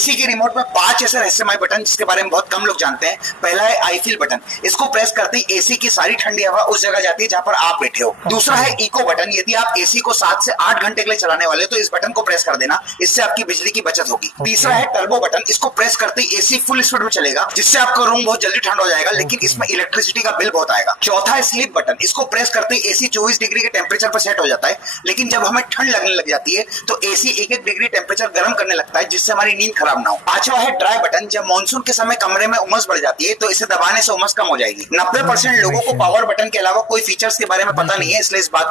AC के remote में 5 ऐसे रहस्यमय बटन जिसके बारे में बहुत कम लोग जानते हैं। पहला है आई फील बटन, इसको प्रेस करते ही एसी की सारी ठंडी हवा उस जगह जाती है जहां पर आप बैठे हो। दूसरा है इको बटन, यदि आप एसी को 7 से 8 घंटे के लिए चलाने वाले हो तो इस बटन को प्रेस कर देना, इससे आपकी बिजली की बचत होगी। तीसरा है टर्बो बटन, इसको प्रेस करते ही एसी फुल स्पीड में चलेगा जिससे आपका रूम बहुत जल्दी ठंडा हो जाएगा, लेकिन इसमें इलेक्ट्रिसिटी का बिल बहुत आएगा। चौथा है स्लीप बटन, इसको प्रेस करते ही एसी 24 डिग्री के टेम्परेचर पर सेट हो जाता है, लेकिन जब हमें ठंड लगने लग जाती है तो एसी 1-1 डिग्री टेम्परेचर गर्म करने लगता है जिससे हमारी नींद खराब ना हो। पांचवा है ड्राई बटन, जब मानसून के समय कमरे में उमस बढ़ जाती है तो इसे दबाने से उमस कम हो जाएगी। 90% लोगों को पावर बटन के अलावा कोई फीचर्स के बारे में पता नहीं है, इसलिए इस बात